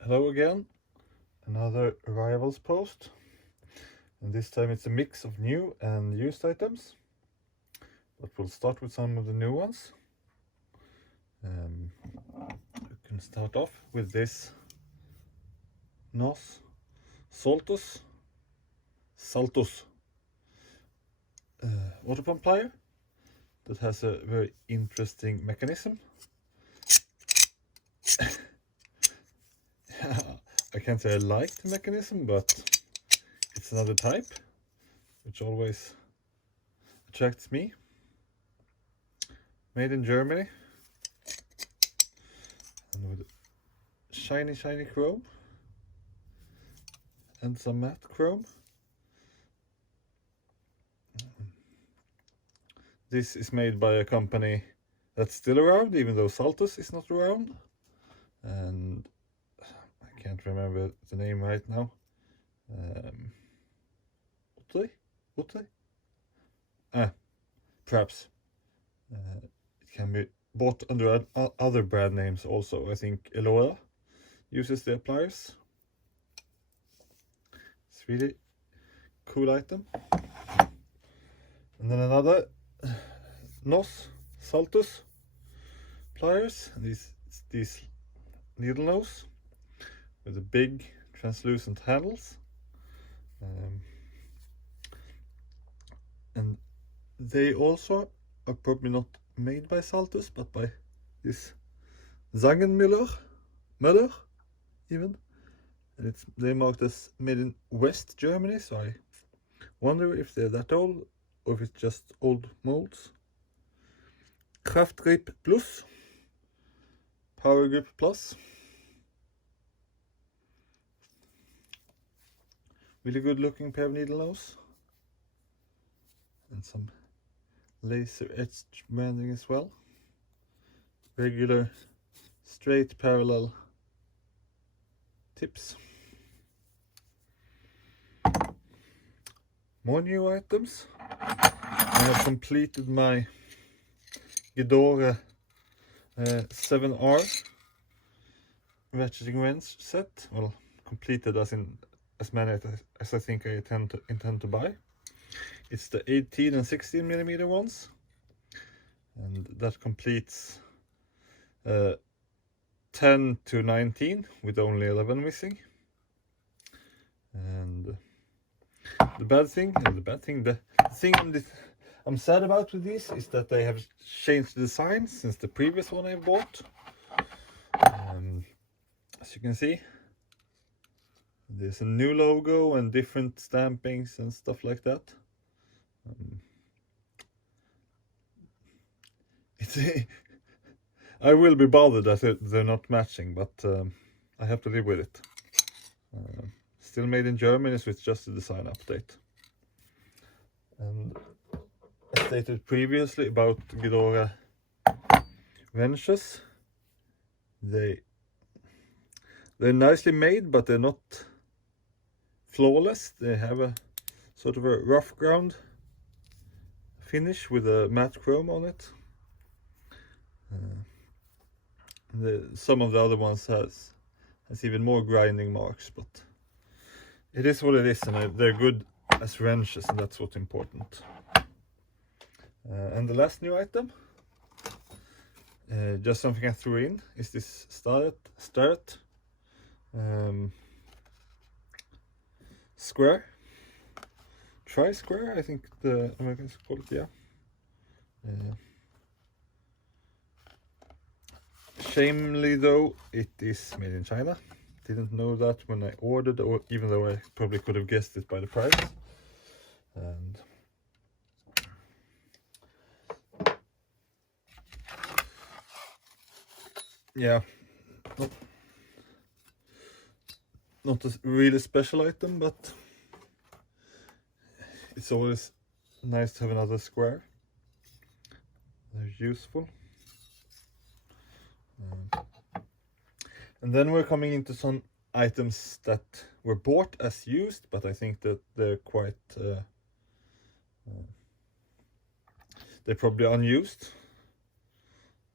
Hello again, another arrivals post, and this time it's a mix of new and used items, but we'll start with some of the new ones. We can start off with this Nos Saltus water pump plier that has a very interesting mechanism. I can't say I like the mechanism, but it's another type, which always attracts me. Made in Germany, and with shiny chrome and some matte chrome. This is made by a company that's still around, even though Saltus is not around, and I can't remember the name right now. Utte? Perhaps. It can be bought under other brand names also. I think Gedore uses the pliers. It's really cool item. And then another Nos Saltus pliers. These Needlenose with the big translucent handles. And they also are probably not made by Saltus, but by this Zangenmüller even, and they're marked as made in West Germany, so I wonder if they're that old or if it's just old molds. Kraftgrip Plus, Power Grip Plus. Really good looking pair of Needlenose, and some laser etched branding as well. Regular straight parallel tips. More new items. I have completed my Gedore 7R ratcheting wrench set. Well, completed as many as I think I intend to buy. It's the 18 and 16 millimeter ones, and that completes 10 to 19 with only 11 missing. And the thing I'm sad about with these is that they have changed the design since the previous one I bought. As you can see, there's a new logo and different stampings and stuff like that. I will be bothered that they're not matching, but I have to live with it. Still made in Germany, so it's just a design update. And as stated previously about Gedore wrenches, they're nicely made, but they're not flawless. They have a sort of a rough ground finish with a matte chrome on it. Some of the other ones has even more grinding marks, but it is what it is, and they're good as wrenches, and that's what's important. And the last new item, just something I threw in, is this Starrett square, tri-square, I think the Americans call it, yeah. Shamefully though, it is made in China. Didn't know that when I ordered, or even though I probably could have guessed it by the price. And yeah, not a really special item, but it's always nice to have another square. They're useful. And then we're coming into some items that were bought as used, but I think that they're quite they're probably unused.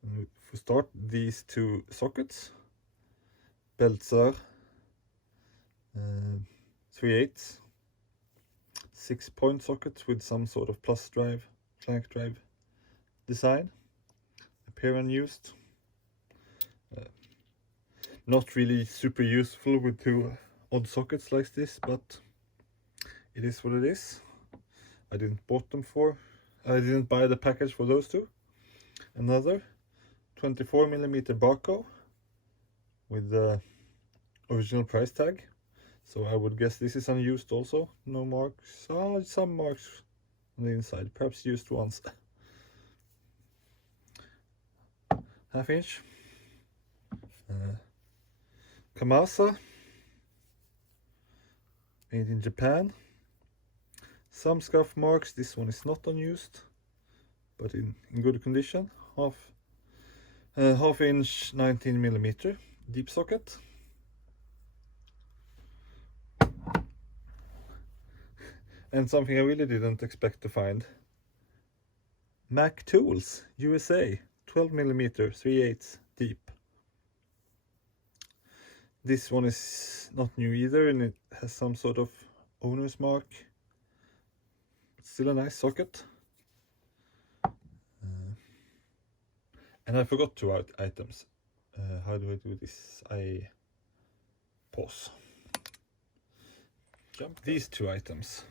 If we start, these two sockets, Belzer 3/8 6-point socket with some sort of plus drive, flank drive design. Appear unused. Not really super useful with two odd sockets like this, but it is what it is. I didn't buy the package for those two. Another 24mm Bahco with the original price tag. So I would guess this is unused also. No marks. Some marks on the inside, perhaps used once. 1/2 inch. Kamasa, made in Japan. Some scuff marks. This one is not unused, but in good condition. 1/2 inch 19mm deep socket. And something I really didn't expect to find. Handtools, USA, 12mm 3/8 deep. This one is not new either, and it has some sort of owner's mark. It's still a nice socket. And I forgot two items. How do I do this? I pause. Jump these two items.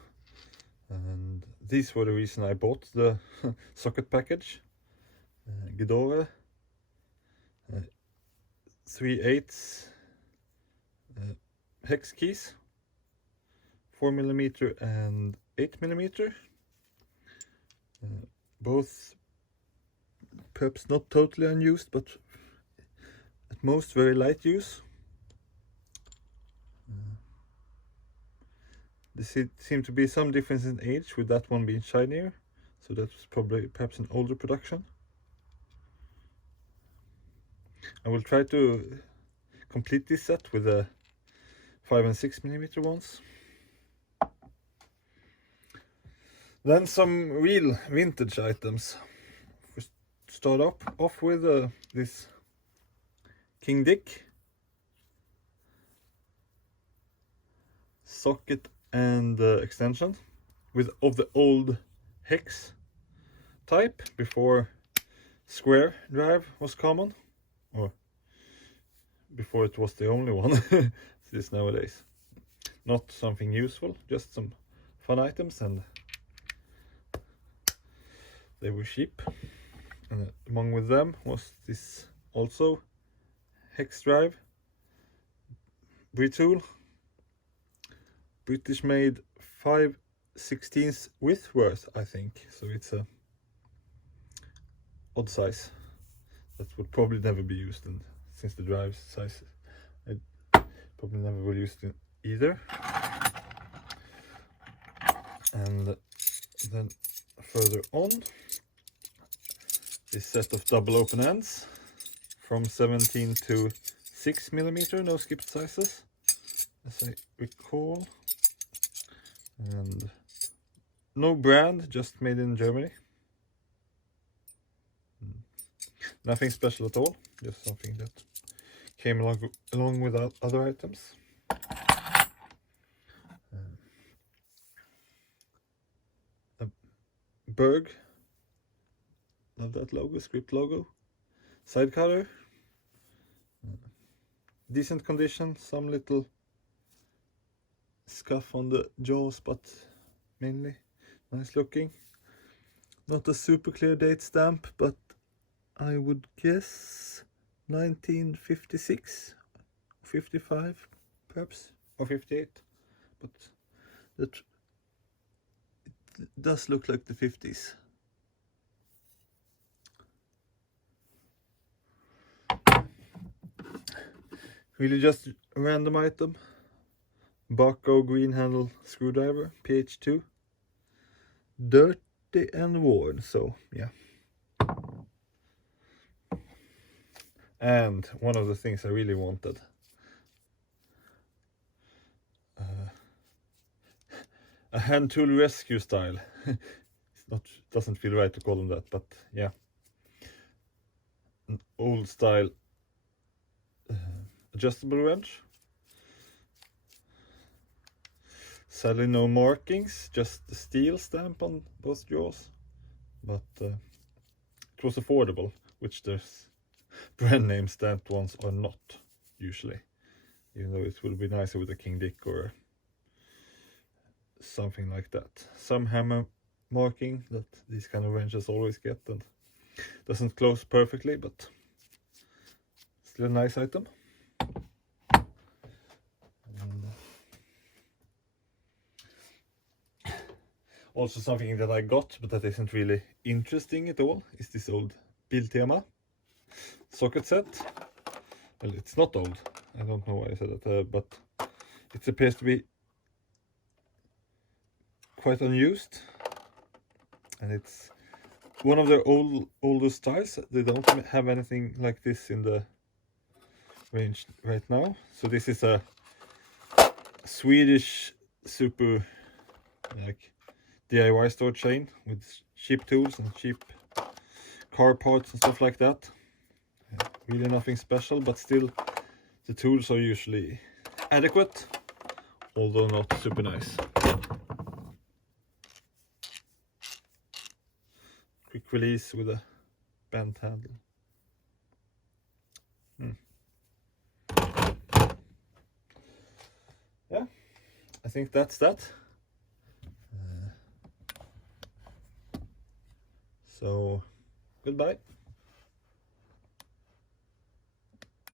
And these were the reason I bought the socket package. Gedore 3/8 hex keys, 4mm and 8mm. Both perhaps not totally unused, but at most very light use. There seemed to be some difference in age, with that one being shinier, so that was probably perhaps an older production. I will try to complete this set with the 5 and 6mm ones. Then some real vintage items. We start off with this King Dick socket and extension of the old hex type, before square drive was common, or before it was the only one it is nowadays. Not something useful, just some fun items, and they were cheap. And among with them was this also hex drive retool, British made 5/16 width worth, I think, so it's a odd size that would probably never be used, and since the drive size I probably never will use it either. And then further on, this set of double open ends from 17 to 6mm, no skipped sizes as I recall, and no brand, just made in Germany. Nothing special at all, just something that came along with other items. A Berg, love that logo, script logo. Side cutter, decent condition, some little scuff on the jaws, but mainly nice looking. Not a super clear date stamp, but I would guess 1956, 55 perhaps, or 58, but it does look like the 50s. Really just a random item. Bahco green handle screwdriver, PH2. Dirty and worn, so yeah. And one of the things I really wanted. A hand tool rescue style. Doesn't feel right to call them that, but yeah. An old style adjustable wrench. Sadly no markings, just the steel stamp on both jaws, but it was affordable, which there's brand name stamped ones are not usually, even though it would be nicer with a King Dick or something like that. Some hammer marking that these kind of wrenches always get and doesn't close perfectly, but still a nice item. And also something that I got but that isn't really interesting at all is this old Biltema socket set. Well, it's not old, I don't know why I said that, but it appears to be quite unused, and it's one of their older styles. They don't have anything like this in the range right now. So this is a Swedish super like DIY store chain with cheap tools and cheap car parts and stuff like that. Really nothing special, but still the tools are usually adequate, although not super nice. Quick release with a bent handle. Yeah, I think that's that. So goodbye.